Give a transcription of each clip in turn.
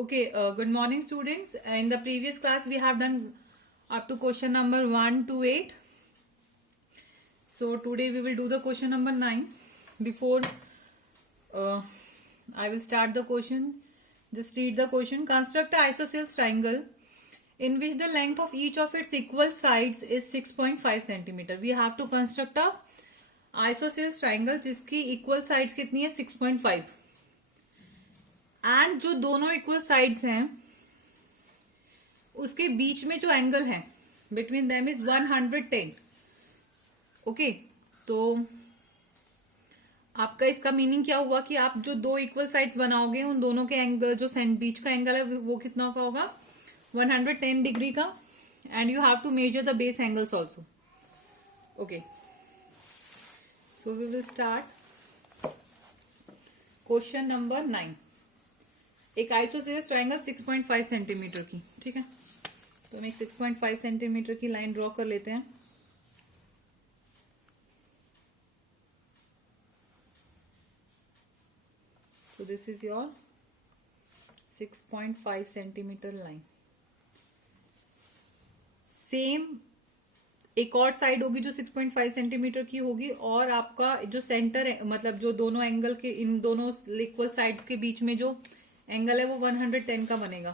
Okay, good morning, students. In the previous class, we have done up to question number 1 to 8. So today we will do the question number 9. Before I will start the question, just read the question. Construct an isosceles triangle in which the length of each of its equal sides is 6.5 centimeter. We have to construct a isosceles triangle जिसकी equal sides कितनी है 6.5. And जो दोनों equal sides हैं उसके बीच में जो angle है बिटवीन देम इज 110. ओके, तो आपका इसका मीनिंग क्या हुआ कि आप जो दो इक्वल साइड्स बनाओगे उन दोनों के एंगल जो बीच का एंगल है वो कितना का होगा 110 डिग्री का. And you have to measure the base angles also. Okay, so we will start question number 9. एक आइसोसेलेस ट्रायंगल 6.5 सेंटीमीटर की, ठीक है. तो हम एक 6.5 सेंटीमीटर की लाइन ड्रॉ कर लेते हैं. सो this is your 6.5 centimetre line. Same एक और साइड होगी जो 6.5 सेंटीमीटर की होगी और आपका जो सेंटर है मतलब जो दोनों एंगल के इन दोनों इक्वल साइड्स के बीच में जो एंगल है वो 110 का बनेगा.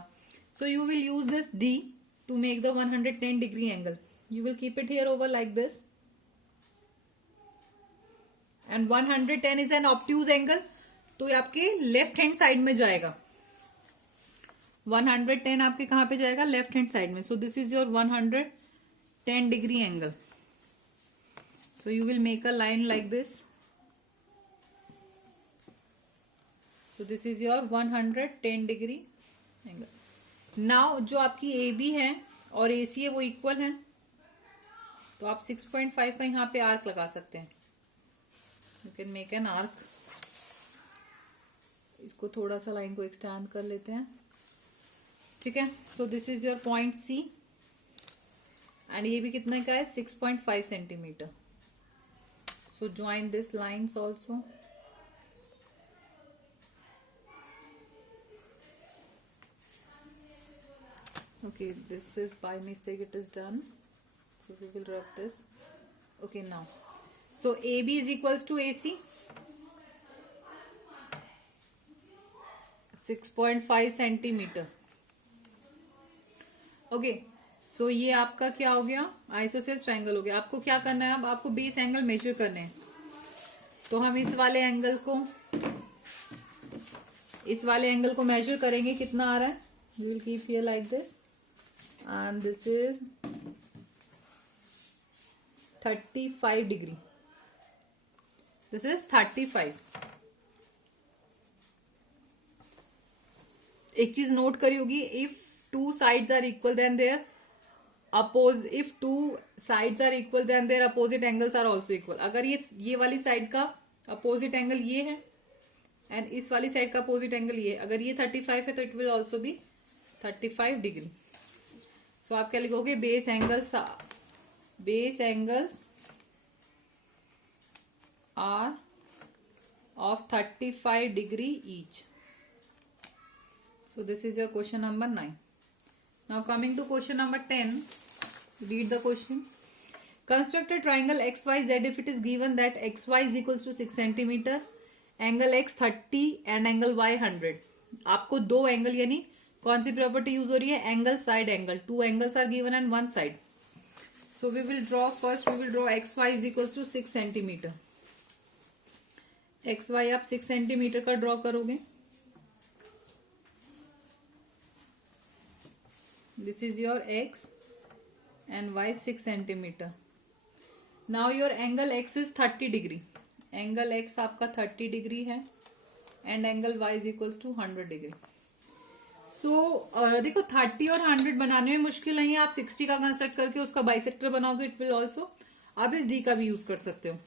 So you will use this D to make the 110 degree angle. You will keep it here over like this and 110 is an obtuse angle. तो ये आपके लेफ्ट हैंड साइड में जाएगा. 110 आपके कहां पे जाएगा लेफ्ट हैंड साइड में. सो this is your 110 degree angle. So you will make a line like this. So this is your 110 degree angle. Now जो आपकी AB है और AC है वो इक्वल है तो आप 6.5 का यहाँ पे आर्क लगा सकते हैं. You can make an arc. इसको थोड़ा सा लाइन को एक्सटेंड कर लेते हैं, ठीक है. सो this is your point C and ये भी कितने का है 6.5 centimetre. So join this lines also. Okay, this is by mistake it is done. So we will rub this. Okay, now. So AB is equals to AC. 6.5 centimetre. Okay, so ये आपका क्या हो गया आइसोसेलेस ट्रायंगल हो गया. आपको क्या करना है अब आपको बेस एंगल मेजर करने हैं. तो हम इस वाले एंगल को मेजर करेंगे. कितना आ रहा है we will keep here like this and this is 35 degree. This is 35. एक चीज नोट करी होगी, if two sides are equal then their opposite angles are also equal. अगर ये वाली साइड का अपोजिट एंगल ये है एंड इस वाली साइड का अपोजिट एंगल ये है, अगर ये 35 है तो it will also be 35 degree. So आप क्या लिखोगे base angles are of 35 degree each. So this is your question number 9. Now coming to question number 10. Read the question. Construct a triangle XYZ if it is given that XY is equals to 6 centimeter, angle X 30 and angle Y 100. आपको दो angle यानी कौन सी property use हो रही है angle side angle. Two angles are given and one side. So we will draw XY is equals to 6 centimetre. XY आप 6 centimetre का draw करोगे. This is your X and Y 6 centimetre. Now your angle X is 30 degree. Angle X आपका 30 degree है and angle Y is equals to 100 degree. So देखो 30 और 100 बनाने में मुश्किल नहीं है. आप 60 का कंस्ट्रक्ट करके उसका बाइसेक्टर बनाओगे इट विल ऑल्सो. आप इस D का भी यूज कर सकते हो.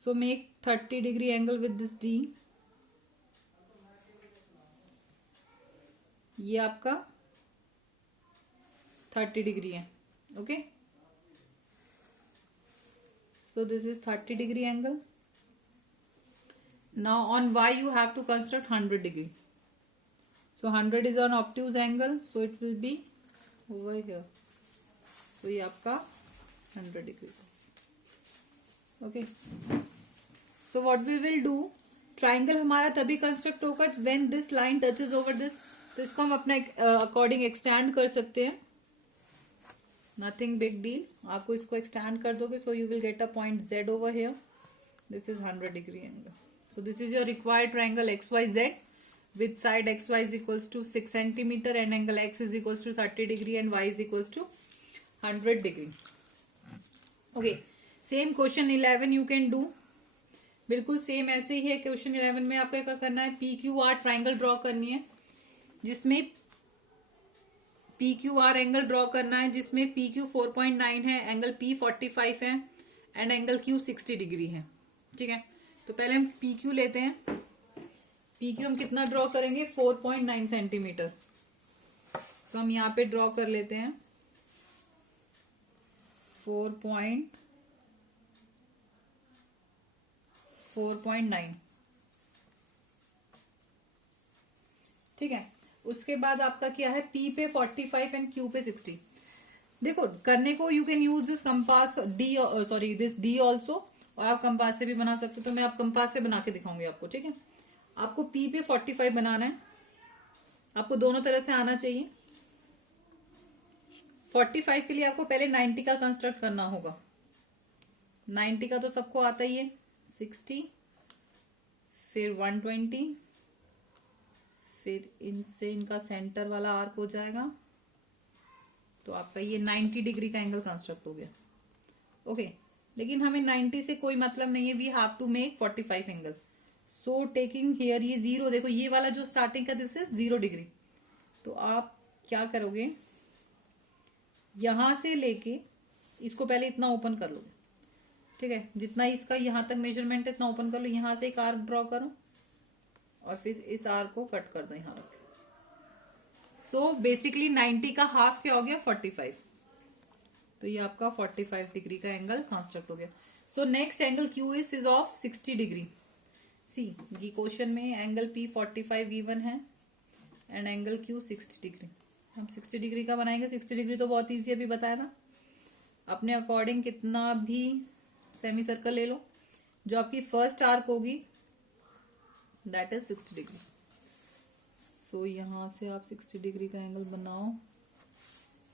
So make 30 degree angle with this D. ये आपका 30 डिग्री है. Okay, so this is 30 degree angle. Now on Y you have to construct 100 degree. So 100 is on obtuse angle, so it will be over here. So ये आपका 100 degree. Okay. So what we will do, triangle हमारा तभी construct होगा when this line touches over this. तो इसको हम अपने according extend कर सकते हैं. Nothing big deal. आपको इसको एक्सटेंड कर दोगे, सो you will get a point Z over here. This is 100 degree angle. So this is your required triangle XYZ with side XY is equals to 6 centimeter and angle X is equals to 30 degree and Y is equals to 100 degree. Okay, same question 11 you can do. बिल्कुल same ऐसे ही है. Question 11 में आपको क्या करना है, PQR triangle draw करनी है, जिसमें PQR एंगल ड्रॉ करना है, जिसमें PQ 4.9 है, एंगल P 45 है एंड एंगल Q 60 डिग्री है. ठीक है, तो पहले हम PQ लेते हैं. PQ हम कितना ड्रॉ करेंगे, 4.9 सेंटीमीटर. तो हम यहाँ पे ड्रॉ कर लेते हैं 4.9. ठीक है, उसके बाद आपका क्या है, P पे 45 एंड Q पे 60. देखो करने को you can use this compass this D also, और आप कंपास से भी बना सकते हो. तो मैं आप कंपास से बना के दिखाऊंगी आपको. ठीक है, आपको P पे 45 बनाना है. आपको दोनों तरह से आना चाहिए. 45 के लिए आपको पहले 90 का कंस्ट्रक्ट करना होगा. 90 का तो सबको आता ही है. 60, फिर 120, फिर इनसे इनका सेंटर वाला आर्क हो जाएगा. तो आपका ये 90 डिग्री का एंगल कंस्ट्रक्ट हो गया. ओके, लेकिन हमें 90 से कोई मतलब नहीं है. We have to make 45 angle. So taking here ये 0, देखो ये वाला जो स्टार्टिंग का दिस इज 0 डिग्री. तो आप क्या करोगे, यहां से लेके इसको पहले इतना ओपन कर लोगे. ठीक है, जितना इसका यहां तक मेजरमेंट है इतना ओपन कर लो. यहां से एक आर्क ड्रॉ करो और फिर इस आर्क को कट कर दो यहां रख. सो बेसिकली 90 का हाफ क्या हो गया, 45. तो ये आपका 45 डिग्री का एंगल कंस्ट्रक्ट हो गया. So next angle Q is of 60 degree. See ये क्वेश्चन में एंगल P 45 V1 है एंड एंगल Q 60 डिग्री. हम 60 डिग्री का बनाएंगे. 60 डिग्री तो बहुत इजी अभी बताया था. अपने अकॉर्डिंग कितना भी सेमी सर्कल ले लो. जो आपकी फर्स्ट आर्क होगी दैट इज 60 डिग्री. सो यहां से आप 60 डिग्री का एंगल बनाओ.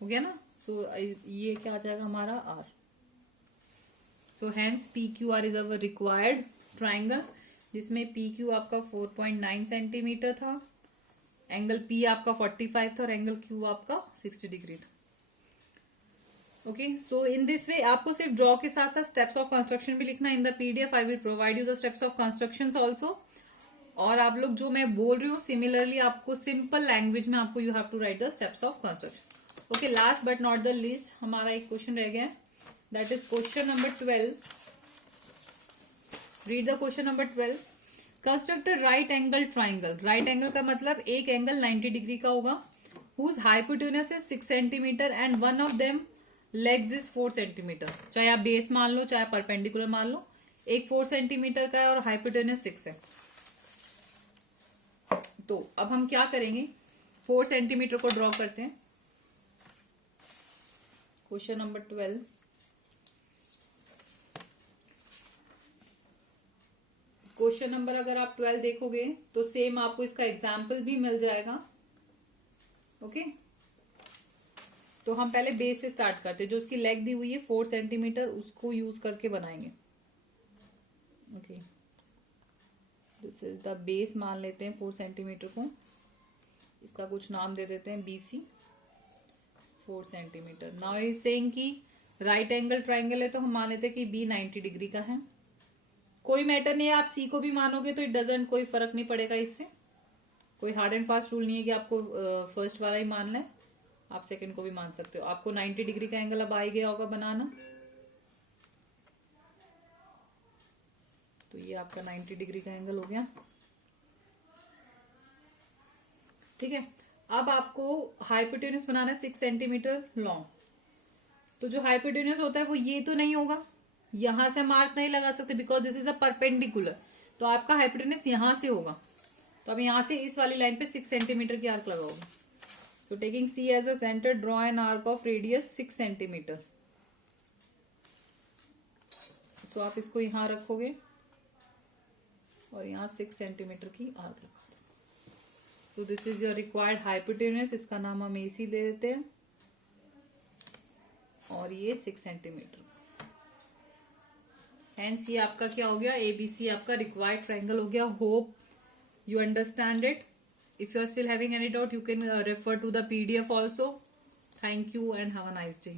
हो गया ना. सो ये क्या आ जाएगा हमारा R. So hence PQR is our required triangle, जिसमें PQ आपका 4.9 सेंटीमीटर था, एंगल P आपका 45 था और एंगल Q आपका 60 डिग्री था. Okay, so in this way आपको सिर्फ ड्रॉ के साथ साथ स्टेप्स ऑफ कंस्ट्रक्शन भी लिखना. In the PDF I will provide you the steps of construction also. और आप लोग जो मैं बोल रही हूँ सिमिलरली आपको सिंपल लैंग्वेज में आपको you have to write the steps of construction. Okay, last but not the least हमारा एक क्वेश्चन रह गया है, that is question number 12. Read the question number 12. Construct right angle triangle. Right angle का मतलब एक एंगल 90 डिग्री का होगा, whose hypotenuse is 6 centimetre and one of them legs is 4 centimetre. चाहे आप बेस मान लो चाहे परपेंडिकुलर मान लो. एक 4 सेंटीमीटर का है और हाइपोटेन्यूज 6 है. तो अब हम क्या करेंगे, 4 सेंटीमीटर को ड्रॉ करते हैं. Question number 12. क्वेश्चन नंबर अगर आप 12 देखोगे तो सेम आपको इसका एग्जाम्पल भी मिल जाएगा. ओके, तो हम पहले बेस से स्टार्ट करते हैं. जो उसकी लेग दी हुई है 4 सेंटीमीटर उसको यूज करके बनाएंगे. Okay, this is the base मान लेते हैं 4 सेंटीमीटर को. इसका कुछ नाम दे देते हैं BC 4 centimetre. Now is saying कि राइट एंगल ट्राइंगल है तो हम मान लेते हैं कि B 90 डिग्री का है. कोई मैटर नहीं है, आप C को भी मानोगे तो इट डजंट, कोई फर्क नहीं पड़ेगा इससे. कोई हार्ड एंड फास्ट रूल नहीं है कि आपको फर्स्ट वाला ही मानना है. आप सेकंड को भी मान सकते हो. आपको 90 डिग्री का एंगल अब आ गया होगा बनाना. तो ये आपका 90 डिग्री का एंगल हो गया. ठीक है, अब आपको हाइपोटेन्यूज बनाना है 6 सेंटीमीटर लॉन्ग. तो जो हाइपोटेन्यूज होता है वो ये तो नहीं होगा, यहां से मार्क नहीं लगा सकते because this is a perpendicular. तो आपका हाइपोटेन्यूज यहां से होगा. तो अब यहां से इस वाली लाइन पे 6 सेंटीमीटर की आर्क लगाओगे. So taking C as a centre, draw an arc of radius 6 centimetre. So आप इसको यहां रखोगे और यहां 6 सेंटीमीटर की आर्क लगाओगे. सो this is your required hypotenuse. इसका नाम हम AC ले देते हैं और ये 6 सेंटीमीटर. हेंस ये आपका क्या हो गया, ABC आपका रिक्वायर्ड ट्रायंगल हो गया. Hope you understand it. If you are still having any doubt, you can refer to the PDF also. Thank you and have a nice day.